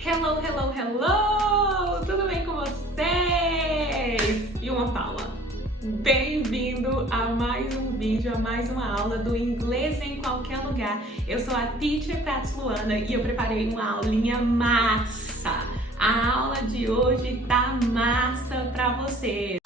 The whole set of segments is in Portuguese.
Hello, hello, hello! Tudo bem com vocês? E uma palma. Bem-vindo a mais um vídeo, a mais uma aula do Inglês em Qualquer Lugar. Eu sou a Teacher Tati Luana e eu preparei uma aulinha massa. A aula de hoje tá massa pra vocês.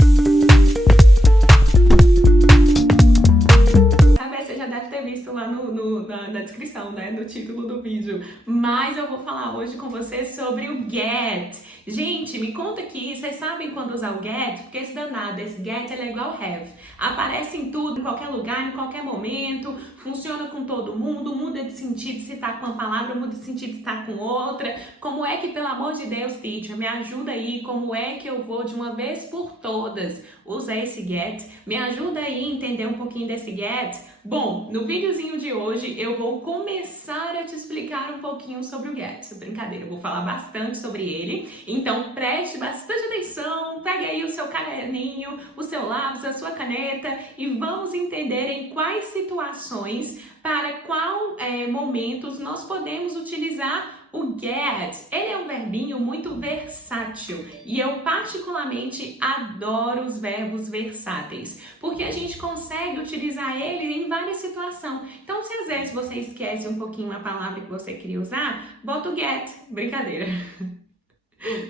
Você já deve ter visto lá na descrição, né, no título do vídeo, mas eu vou falar hoje com vocês sobre o get. Gente, me conta aqui, vocês sabem quando usar o get? Porque esse danado, esse get, ele é igual have. Aparece em tudo, em qualquer lugar, em qualquer momento, funciona com todo mundo, muda de sentido se tá com uma palavra, muda de sentido se tá com outra. Como é que, pelo amor de Deus, teacher, me ajuda aí, como é que eu vou de uma vez por todas usar esse get? Me ajuda aí a entender um pouquinho desse get? Bom, no videozinho de hoje eu vou começar a te explicar um pouquinho sobre o get. Brincadeira, eu vou falar bastante sobre ele, então preste bastante atenção, pegue aí o seu caderninho, o seu lápis, a sua caneta e vamos entender em quais situações, para qual momentos nós podemos utilizar o get. Ele é um verbinho muito versátil e eu particularmente adoro os verbos versáteis, porque a gente consegue utilizar ele em várias situações. Então, se às vezes você esquece um pouquinho uma palavra que você queria usar, bota o get. Brincadeira.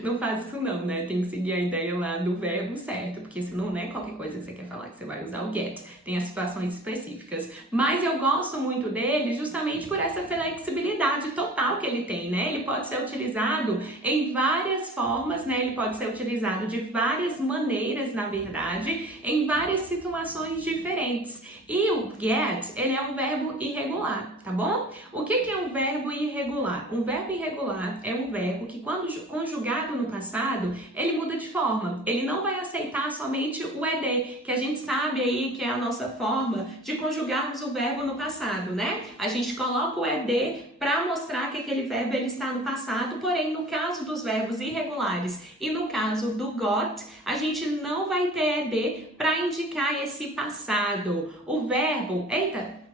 Não faz isso não, né? Tem que seguir a ideia lá do verbo certo, porque senão, né, qualquer coisa que você quer falar que você vai usar o get. Tem as situações específicas. Mas eu gosto muito dele justamente por essa flexibilidade total que ele tem, né? Ele pode ser utilizado em várias formas, né? Ele pode ser utilizado de várias maneiras, na verdade, em várias situações diferentes. E o get, ele é um verbo irregular, tá bom? O que é um verbo irregular? Um verbo irregular é um verbo que, quando conjugado no passado, ele muda de forma. Ele não vai aceitar somente o ed, que a gente sabe aí que é a nossa forma de conjugarmos o verbo no passado, né? A gente coloca o ed para mostrar que aquele verbo ele está no passado, porém, no caso dos verbos irregulares e no caso do got, a gente não vai ter ed para indicar esse passado. O verbo,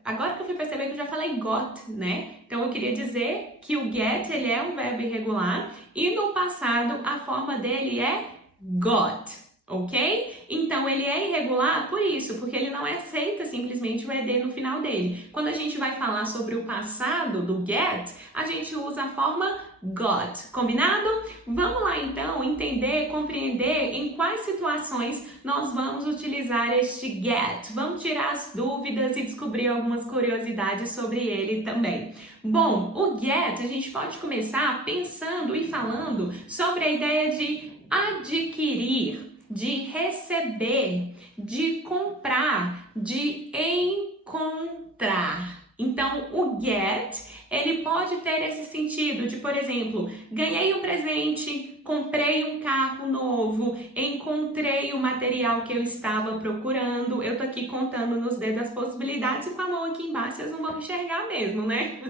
agora que eu fui perceber que eu já falei got, né? Então eu queria dizer que o get, ele é um verbo irregular e no passado a forma dele é got, ok? Então ele é irregular por isso, porque ele não aceita simplesmente o ed no final dele. Quando a gente vai falar sobre o passado do get, a gente usa a forma got, combinado? Vamos lá então entender, compreender em quais situações nós vamos utilizar este get. Vamos tirar as dúvidas e descobrir algumas curiosidades sobre ele também. Bom, o get, a gente pode começar pensando e falando sobre a ideia de adquirir, de receber, de comprar, de encontrar. Então, o get, ele pode ter esse sentido de, por exemplo, ganhei um presente, comprei um carro novo, encontrei o material que eu estava procurando. Eu tô aqui contando nos dedos as possibilidades e com a mão aqui embaixo vocês não vão enxergar mesmo, né?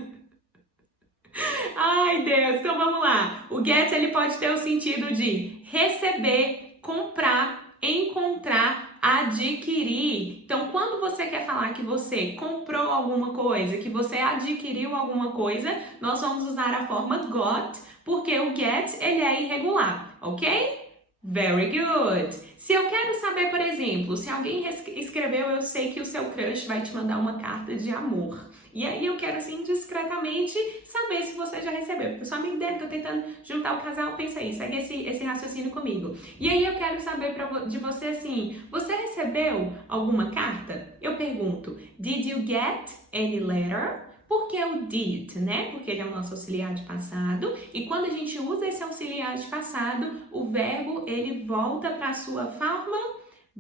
Ai, Deus! Então vamos lá. O get, ele pode ter o sentido de receber, comprar, encontrar, adquirir. Então, quando você quer falar que você comprou alguma coisa, que você adquiriu alguma coisa, nós vamos usar a forma got, porque o get, ele é irregular, ok? Very good! Se eu quero saber, por exemplo, se alguém escreveu, eu sei que o seu crush vai te mandar uma carta de amor. E aí eu quero, assim, discretamente saber se você já recebeu. Porque eu sou amiga dele, tô tentando juntar o casal, pensa aí, segue esse raciocínio comigo. E aí eu quero saber de você, assim, você recebeu alguma carta? Eu pergunto, did you get any letter? Por que o did, né? Porque ele é o nosso auxiliar de passado. E quando a gente usa esse auxiliar de passado, o verbo, ele volta para a sua forma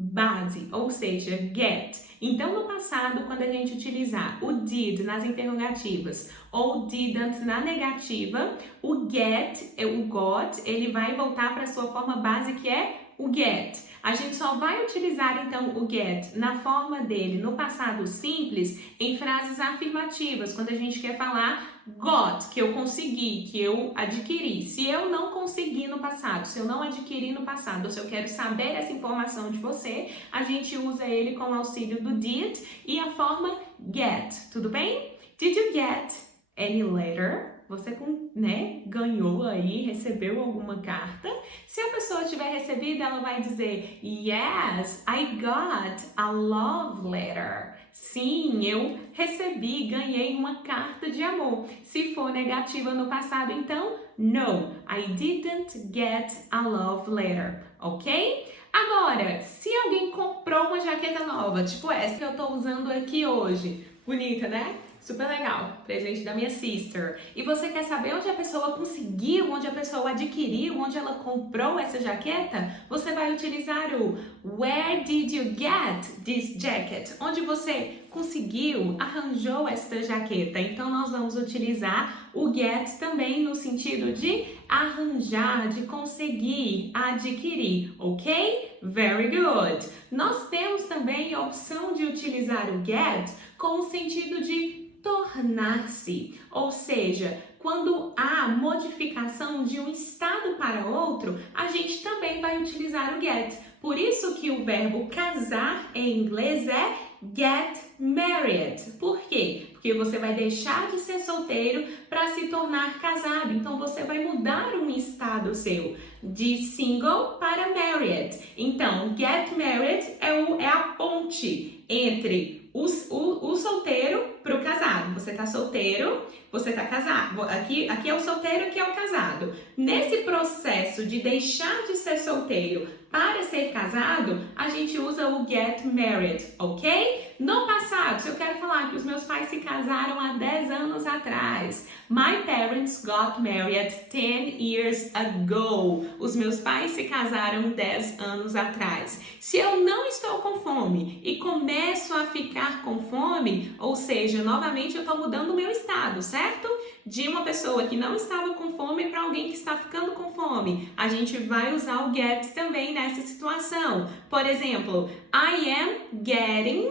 base, ou seja, get. Então, no passado, quando a gente utilizar o did nas interrogativas ou didn't na negativa, o get, o got, ele vai voltar para a sua forma base, que é o get. A gente só vai utilizar, então, o get na forma dele no passado simples em frases afirmativas, quando a gente quer falar got, que eu consegui, que eu adquiri. Se eu não consegui no passado, se eu não adquiri no passado, ou se eu quero saber essa informação de você, a gente usa ele com o auxílio do did e a forma get, tudo bem? Did you get any letter? você né, ganhou aí, recebeu alguma carta. Se a pessoa tiver recebido, ela vai dizer yes, I got a love letter. Sim, eu recebi, ganhei uma carta de amor. Se for negativa no passado, então no, I didn't get a love letter, ok? Agora, se alguém comprou uma jaqueta nova, tipo essa que eu tô usando aqui hoje, bonita, né? Super legal, presente da minha sister. E você quer saber onde a pessoa conseguiu, onde a pessoa adquiriu, onde ela comprou essa jaqueta? Você vai utilizar o Where did you get this jacket? Onde você conseguiu, arranjou esta jaqueta. Então nós vamos utilizar o get também no sentido de arranjar, de conseguir, adquirir, ok? Very good. Nós temos também a opção de utilizar o get com o sentido de tornar-se, ou seja, quando há modificação de um estado para outro, a gente também vai utilizar o get. Por isso que o verbo casar em inglês é get married. Por quê? Porque você vai deixar de ser solteiro para se tornar casado. Então você vai mudar um estado seu de single para married. Então, get married é a ponte entre o solteiro para o casado. Você tá solteiro, você tá casado. Aqui é o solteiro, aqui é o casado. Nesse processo de deixar de ser solteiro para ser casado, a gente usa o get married, ok? No passado, se eu quero falar que os meus pais se casaram há 10 anos atrás. My parents got married 10 years ago. Os meus pais se casaram 10 anos atrás. Se eu não estou com fome e começo a ficar com fome, ou seja, novamente eu estou mudando o meu estado, certo? De uma pessoa que não estava com fome para alguém que está ficando com fome. A gente vai usar o get também nessa situação. Por exemplo, I am getting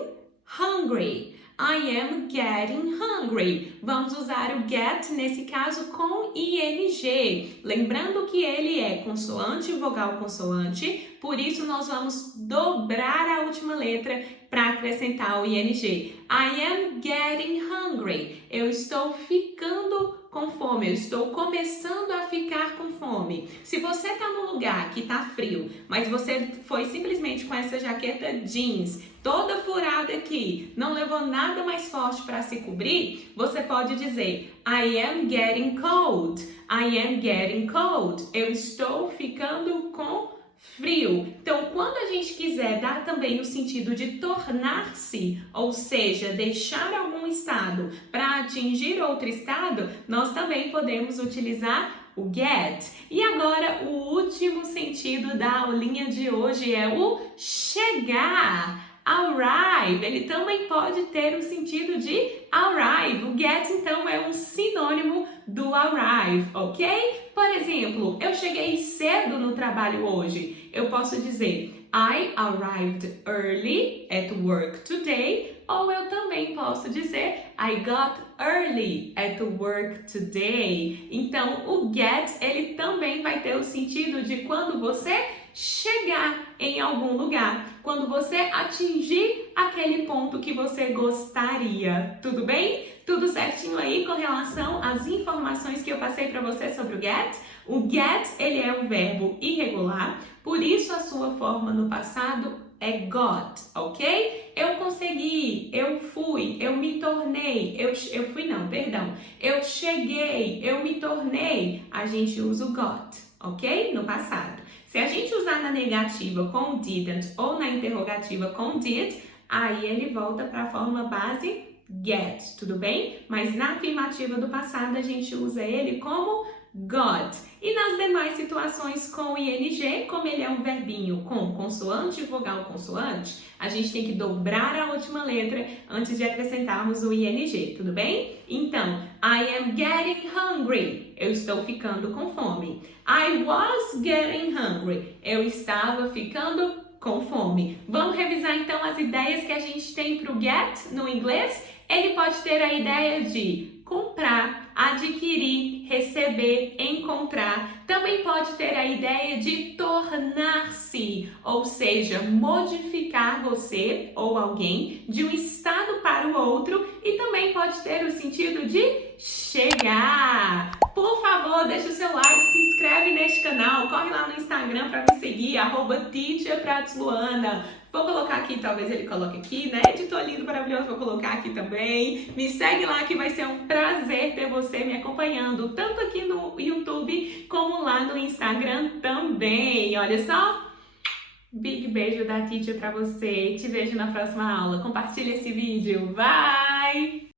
hungry. I am getting hungry. Vamos usar o get nesse caso com ing. Lembrando que ele é consoante, vogal, consoante. Por isso nós vamos dobrar a última letra para acrescentar o ing. I am getting hungry. Eu estou ficando com fome, eu estou começando a ficar com fome. Se você está num lugar que está frio, mas você foi simplesmente com essa jaqueta jeans, toda furada aqui, não levou nada mais forte para se cobrir, você pode dizer I am getting cold. I am getting cold. Eu estou ficando com frio. Então, quando a gente quiser dar também o sentido de tornar-se, ou seja, deixar algum estado para atingir outro estado, nós também podemos utilizar o get. E agora, o último sentido da aulinha de hoje é o chegar. Arrive, ele também pode ter o sentido de arrive. O get, então, é um sinônimo do arrive, ok? Por exemplo, eu cheguei cedo no trabalho hoje. Eu posso dizer I arrived early at work today. Ou eu também posso dizer I got early at work today. Então, o get, ele também vai ter o sentido de quando você chegar em algum lugar, quando você atingir aquele ponto que você gostaria. Tudo bem? Tudo certinho aí com relação às informações que eu passei para você sobre o get? O get, ele é um verbo irregular, por isso a sua forma no passado é got, ok? Eu consegui, eu fui, eu me tornei, eu cheguei, eu me tornei, a gente usa o got, ok? No passado. Se a gente usar na negativa com didn't ou na interrogativa com did, aí ele volta para a forma base get, tudo bem? Mas na afirmativa do passado a gente usa ele como got. E nas demais situações com ing, como ele é um verbinho com consoante e vogal consoante, a gente tem que dobrar a última letra antes de acrescentarmos o ing, tudo bem? Então, I am getting hungry. Eu estou ficando com fome. I was getting hungry. Eu estava ficando com fome. Vamos revisar então as ideias que a gente tem para o get no inglês? Ele pode ter a ideia de comprar, adquirir, receber, encontrar. Também pode ter a ideia de tornar-se, ou seja, modificar você ou alguém de um estado para o outro, e também pode ter o sentido de chegar. Por favor, deixa o seu like, se inscreve neste canal, corre lá no Instagram para me seguir, @teacherpratsluana. Vou colocar aqui, talvez ele coloque aqui, né? Editor lindo, maravilhoso, vou colocar aqui também. Me segue lá que vai ser um prazer ter você me acompanhando, tanto aqui no YouTube como lá no Instagram também. Olha só! Big beijo da Teacher pra você. Te vejo na próxima aula. Compartilha esse vídeo. Bye!